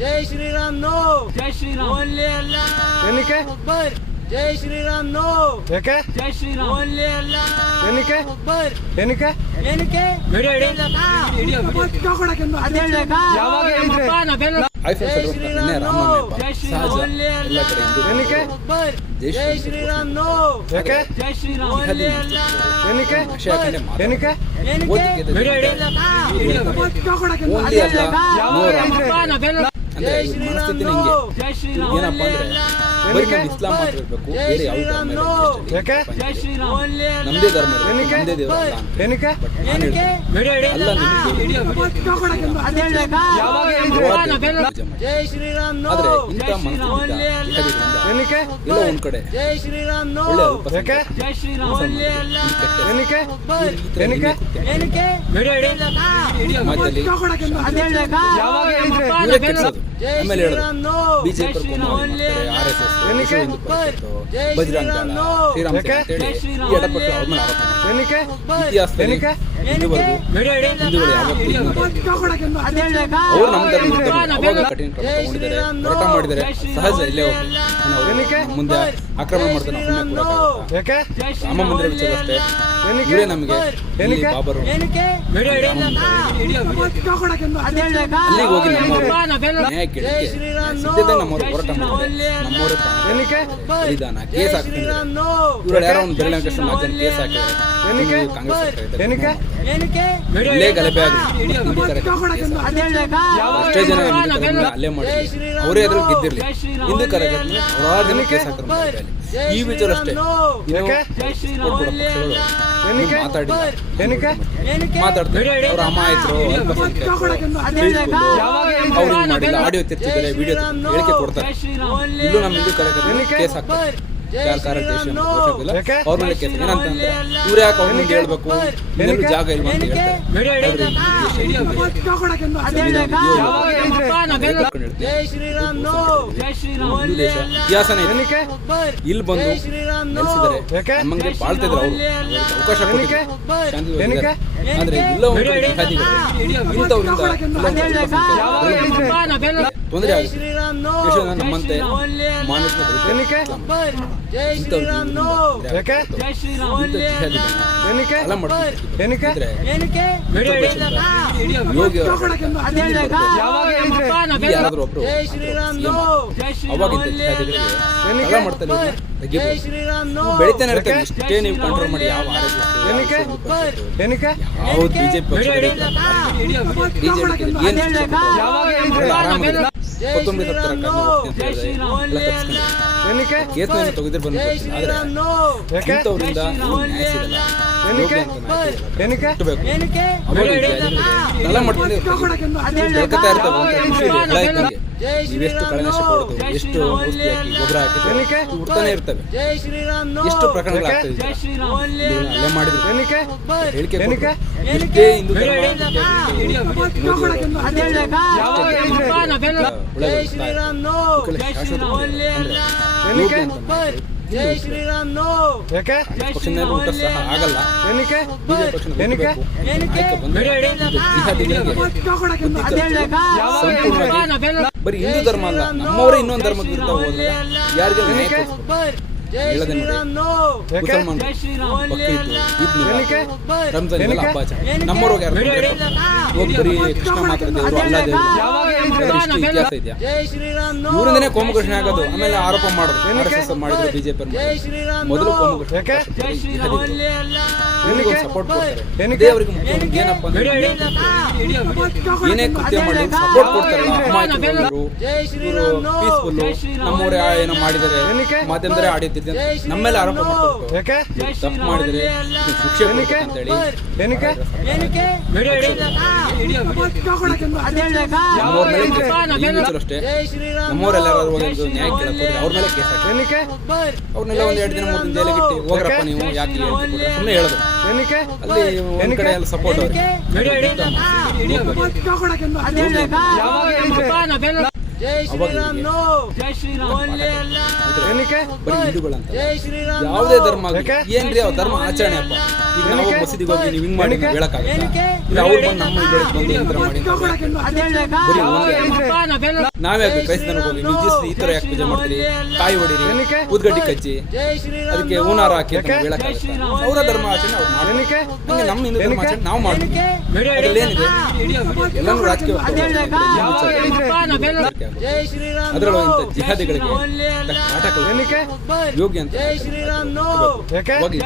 ಜೈ Shriram no. ಜೈ Shriram. Only ಅಲ್ಲ. ಏನಕ್ಕೆ ಅಕ್ಬರ್ ಜೈ ಶ್ರೀರಾಮ್ ನೋ. ಯಾಕೆ? ಜೈ ಶ್ರೀರಾಮ್. ಓನ್ಲಿ ಅಲ್ಲ. ಏನಕ್ಕೆ? ಅಕ್ಬರ್ ಏನಕ್ಕೆ ಏನಕ್ಕೆ ವಿಡಿಯೋ? Video, video. ಯಾವಾಗ ಹೇಳಿದ್ರೆ? ಜೈ ಶ್ರೀರಾಮ್ ನೋ. ಜೈ ಶ್ರೀರಾಮ್. ಓನ್ಲಿ ಅಲ್ಲ. ಏನಕ್ಕೆ? ಅಕ್ಬರ್ ಜೈ ಶ್ರೀರಾಮ್. ನೋ. ಯಾಕೆ? ಜೈ ಶ್ರೀರಾಮ್. ಓನ್ಲಿ ಅಲ್ಲ. ಏನಕ್ಕೆ. ಏನಕ್ಕೆ ಏನಕ್ಕೆ ವಿಡಿಯೋ ವಿಡಿಯೋ, ಯಾವಾಗ ಹೇಳಿದ್ರೆ? ನಮ್ಮಪ್ಪ ನಾವೆಲ್ಲ ಅಂದ್ರೆ ಜೈ ಈ ಶ್ರೀರಾಮ್ ಮನಸ್ಥಿತಿ ನೋ. ಹಿಂಗೆ ಜೈ ಶ್ರೀರಾಮ್ ಏನಪ್ಪ ಅಂದ್ರೆ ಇಸ್ಲಾಂ ಮಾತ್ರ ಇರಬೇಕು. ಜೈ ಬೇರೆ ಯಾವ ಶ್ರೀರಾಮ್ ಧರ್ಮ ನೋ. ಯಾಕೆ? ಜೈ ಶ್ರೀರಾಮ್. ಓನ್ಲಿ ಅಲ್ಲ ನಮ್ದೇ ಧರ್ಮ ಇರಬೇಕು ಏನಕ್ಕೆ? ನಮ್ದೇ ದೇವರು ಅಲ್ಲ ಅಂತ. ಏನಕ್ಕೆ? ಬಟ್ ನಾನು ಹೇಳ್ತೀನಿ, ಅಲ್ಲ ನಿಮಗೆ ವಿಡಿಯೋ, ವಿಡಿಯೋ. ಅದ್ ಹೇಳ್ಬೇಕಾ? ಯಾವಾಗ ಹೇಳಿದ್ರೆ? ನಮ್ಮಪ್ಪ ಮಾಡಿ. ಜೈ ಶ್ರೀರಾಮ್ ನೋ. ಆದ್ರೆ ಇಂಥ ಜೈ ಶ್ರೀರಾಮ್. ಓನ್ಲಿ ಅಲ್ಲ ಇರೋದ್ರಿಂದ ಏನಕ್ಕೆ? ಎಲ್ಲೋ ಒಂದ್ ಕಡೆ ಜೈ ಶ್ರೀರಾಮ್ ನೋ. ಒಳ್ಳೆ ಯಾಕೆ? ಅಲ್ಲ ಏನಕ್ಕೆ? ಏನಕ್ಕೆ? ಏನಕ್ಕೆ? ಯಾವಾಗ ಹೇಳಿದ್ರೆ ಇವರೇ ನಾವೆಲ್ಲ ಜೈ ಆಮೇಲೆ ಹೇಳೋದು. ಶ್ರೀರಾಮ್ ನೋ. ಬಿಜೆಪಿ ಜೈ ಶ್ರೀರಾಮ್. R S S. ಏನಕ್ಕೆ? ಬಜರಂಗ ಶ್ರೀರಾಮ್ ಎಡಪಟ್ಟು. ಏನಕ್ಕೆ ಇತಿಹಾಸದಲ್ಲಿ ಇದುವರೆಗೂ. ಹಿಂದೂಗಳು? ಅವ್ರು ನಮ್ಮ. ಅವಾಗ ಕಠಿಣ ಕ್ರಮ ತಗೊಂಡಿದ್ದಾರೆ ಹೋರಾಟ ಮಾಡಿದ್ದಾರೆ ಸಹಜ ಇಲ್ಲೇ ನಾವು? ಮುಂದೆ ಆಕ್ರಮಣ ಮಾಡ್ತಾರೆ ಅಮ್ಮ ರಾಮ. ಮಂದಿರ ವಿಚಾರ ಅಷ್ಟೇ ಇವರೇ ನಮಗೆ. ಇಲ್ಲಿ? ಬಾಬರು? ಅಲ್ಲಿಗೆ ಹೋಗಿ ನಮ್ಮವರು ನಮ್ಮಪ್ಪ ನಾವೆಲ್ಲ ನ್ಯಾಯ ಜೈ ಕೇಳಕ್ಕೆ ಶ್ರೀರಾಮ್ ನೋ. ಸದ್ಯದಾಗ ನಮ್ಮವರು ಹೋರಾಟ ಮಾಡಿ ಕೇಸ್ ಹಾಕ್ತಿದ್ದಾರೆ ಶ್ರೀರಾಮ್ ನೋ. ಇವ್ರು ಯಾರೋ ಒಂದು ಬೆರಳಿನ ಕೇಸ್ ಹಾಕಿದ್ದಾರೆ ಇಲ್ಲೇ ಗಲಭೆ ಎಷ್ಟೇ ಜನ ಅಲ್ಲೇ ಮಾಡಿ ಅವರೇ ಅದ್ರಲ್ಲಿ. ಗೆದ್ದಿರ್ಲಿ. ಹಿಂದೂ ಜನ ಕೇಸ್ ಹಾಕಿದ್ರು ಈ ವಿಚಾರ ಅಷ್ಟೇ. ಮಾತಾಡಿ ಮಾತಾಡ್ತಾರೆ. ಅವ್ರ ಅಮಾಯಕರು ಅವ್ರು ಮಾಡಿಲ್ಲ. ಆಡಿಯೋ ತಿರ್ತಿದ್ದಾರೆ ವಿಡಿಯೋ ಹೇಳಿಕೆ ಕೊಡ್ತಾರೆ. ಇಲ್ಲೂ. ನಮ್ಮ ಹಿಂದೂ ಕೇಸ್ ಹಾಕ್ತಾರೆ. ಜೈ ಯಾರ ಕಾರ ದೇಶ? ಅವ್ರ ಮೇಲೆ ಕೇಳ್ತಾರೆ ಏನಂತ ಅಂದ್ರೆ ಇವ್ರು ಯಾಕೆ ಅವ್ರ ಮುಂದೆ ಹೇಳ್ಬೇಕು? ಇನ್ನೆಲ್ಲೂ ಏನಕ್ಕೆ? ಜಾಗ ಇಲ್ಲ ಅಂತ. ಇತಿಹಾಸನೇ. ಇಲ್ಲಿ ಬಂದು ಜೈ ಶ್ರೀರಾಮ್ ನೋ. ಯಾಕೆ? ನಮಗೆ ಬಾಳ್ತಿದ್ರು ಅವರು ಅವಕಾಶ ಏನಕ್ಕೆ? ಆದ್ರೆ ಇಲ್ಲ ಒಂದು. ಇಂಥವ್ರಿಂದ ತೊಂದರೆ ಜೈ ಆಗುತ್ತೆ ನಮ್ಮಂತೆ. ಮಾನಸಿಕ ಯೋಗಿ ಯಾರಾದ್ರೂ ಒಬ್ರು? ಕಳ್ಳ ಮಾಡ್ತಾರೆ ಬೆಳಿತಾನೆ ಇರ್ತಾರೆ? ಇಷ್ಟೇ ನೀವು ಕಂಟ್ರೋಲ್ ಮಾಡಿ ಯಾವ ಹೌದು ಬಿಜೆಪಿ ಏನ್ ಕೊತ್ತಂಬರಿ ಶ್ರೀರಾಮ್ ತರ್ತಾರೆ ನೋ. ಜೈ ಶ್ರೀರಾಮ್. ಎಲ್ಲ ತಪ್ಪಿಸ್ಕೊಂಡು ಏನಕ್ಕೆ ಕೇಸ್ನ ತೆಗೆದ್ರೆ ಬಂದು. ಆದ್ರೆ ಇಂಥವ್ರಿಂದ ಏನಕ್ಕೆ? ಎಲ್ಲ ಮಾಡ್ಕೊಂಡು ನೀವೆಷ್ಟು ಶ್ರೀರಾಮ್ ಕಳೆನಾಶ ಜೈ ಎಷ್ಟು ಶ್ರೀರಾಮ್. ಔಷಧಿ ಹಾಕಿ ಗೊಬ್ಬರ ಹಾಕಿದ್ರೆ? ಹುಡ್ತಾನೆ ಇರ್ತವೆ ಜೈ ಶ್ರೀರಾಮ್ ನೋ. ಎಷ್ಟು ಪ್ರಕರಣಗಳು ಯಾಕೆ? ಆಗ್ತದೆ ಜೈ ಶ್ರೀರಾಮ್. ಓನ್ಲಿ ಇದನ್ನ ಅಲ್ಲ. ಮಾಡಿದ್ರು. ಹೇಳಿಕೆ ಹಿಂದೂ ಜೈ ಶ್ರೀರಾಮ್ ನೋ. ಯಾಕೆ ಸಹ ಆಗಲ್ಲ ಏನಕ್ಕೆ ಬಿಜೆಪಿ ಪಕ್ಷನ ಏನಕ್ಕೆ? ಏನಕ್ಕೆ? ಬರೀ ಹಿಂದೂ ಧರ್ಮ ಅಲ್ಲ ನಮ್ಮವರೇ ಇನ್ನೊಂದು ಧರ್ಮದ ವಿರುದ್ಧ ಹೋದ್ರೆ ಯಾರಿಗೆ ಹೇಳದೆ ನೋಡಿ. ರಂಜಾನ್? ಹಬ್ಬ ಆಚರಣೆ ನಮ್ಮವ್ರಿಗೆ ಯಾರು ವಿಡಿಯೋ ತೊಂದ್ರೆ ಇಡಿ. ಕೊಡಲ್ಲ. ಇವಾಗ ಬರೀ ಕೃಷ್ಣ ಮಾತ್ರ ದೇವರು ಅಲ್ಲ ದೇವರು ಯಾವಾಗ ಹೇಳಿದ್ರೆ ಇಷ್ಟು ಇತಿಹಾಸ ಇದೆಯಾ? ಜೈ ಶ್ರೀರಾಮ್ ನೋ. ಇವರಿಂದನೇ ಕೋಮು ಘೋಷಣೆ ಆಗೋದು ಆಮೇಲೆ ಆರೋಪ ಮಾಡೋದು. ಆರ್ ಏನಕ್ಕೆ? ಎಸ್ ಎಸ್ ಮಾಡಿದ್ರು ಬಿಜೆಪಿ ಮೊದಲು ಸಪೋರ್ಟ್ ಕೊಡ್ತಾರೆ? ಏನಕ್ಕೆ? ಇದೇ ಅವರಿಗೆ ಮುಖ್ಯ ಏನಪ್ಪ ಅಂದ್ರೆ ವಿಡಿಯೋ ಇಡಿ. Video, video. ಏನೇ ಕೃತ್ಯ ಮಾಡಿ? ಸಪೋರ್ಟ್ ಕೊಡ್ತಾರೆ. ಅಮಾಯಕರು. ಪೀಸ್ಫುಲ್ ನಮ್ಮವರೇ ಏನೋ ಮಾಡಿದರೆ? ಮಾಧ್ಯಮದವರೇ ಆಡಿದ್ದಿದ್ದೆ ಜೈ ನಮ್ಮೆಲ್ಲ ಆರೋಪ ಯಾಕೆ? ತಪ್ಪು ಮಾಡಿದ್ರೆ ಶಿಕ್ಷೆ ಏನಕ್ಕೆ? ಅಷ್ಟೇ. ನಮ್ಮವರೆಲ್ಲರೂ ಒಂದು ನ್ಯಾಯ ಕೇಳಕ್ ಹೋದ್ರೆ ಅವ್ರ ಮೇಲೆ ಕೇಸ್ ಹಾಕಿ. ಏನಕ್ಕೆ ಅಕ್ಬರ್. ಅವ್ರನ್ನೆಲ್ಲ ಒಂದ್ ಎರಡು ದಿನ ಮೂರು ದಿನ ಜೈಲಿಗೆ ಇಟ್ಟು ಹೋಗ್ರಪ್ಪ ನೀವು ಯಾಕೆ ಸುಮ್ಮನೆ ಹೇಳೋದು. ಏನಕ್ಕೆ? ಅಲ್ಲಿ ಒಂದ್ ಕಡೆ ಎಲ್ಲ ಸಪೋರ್ಟ್ ಅವ್ರಿಗೆ. ಏನಕ್ಕೆ? ಬರೀ ಹಿಂದೂಗಳಂತ ಶ್ರೀರಾಮ್ ಯಾವುದೇ ಧರ್ಮ ಯಾಕೆ? ಏನ್ರಿ ಯಾವ ಧರ್ಮ ಆಚರಣೆ ಅಪ್ಪ ಈಗ ನಾವು ಏನಕ್ಕೆ? ಮಸೀದಿಗೆ ಹೋಗಿ ನೀವು ಹಿಂಗ್ ಮಾಡಿ ನಾವು ಅವ್ರು ಬಂದು ನಮ್ಮ ಮಾಡಿ ಕ್ರೈಸ್ತನಿಗೆ ಹೋಗಿ ನೀವು ಈ ತರ ಯಾಕೆ ಪೂಜೆ ಮಾಡ್ತೀರಿ? ಕಾಯಿ ಹೊಡೀರಿ ಏನಕ್ಕೆ? ಕಚ್ಚಿ ಅದಕ್ಕೆ ಓನಾರ ಹೂನಾರ ಹಾಕಿ ಅಂತ? ಅವರ ಧರ್ಮ ಆಚರಣೆ ಅವ್ರು ಮಾಡ್ತಾರೆ ಹಂಗೆ ನಮ್ಮ ಹಿಂದೂ ಧರ್ಮ ಆಚರಣೆ ನಾವು ಮಾಡ್ತೀವಿ. ಎಲ್ಲರೂ ಅದ್ರಲ್ಲಿ ಏನಿದೆ? ವಿಡಿಯೋ ವಿಡಿಯೋ ಎಲ್ಲಾನು ರಾಜಕೀಯ ಇಂಥ ಜಿಹಾದಿಗಳಿಗೆ ಯೋಗ್ಯ. ಅಂತ ಹೋಗಿ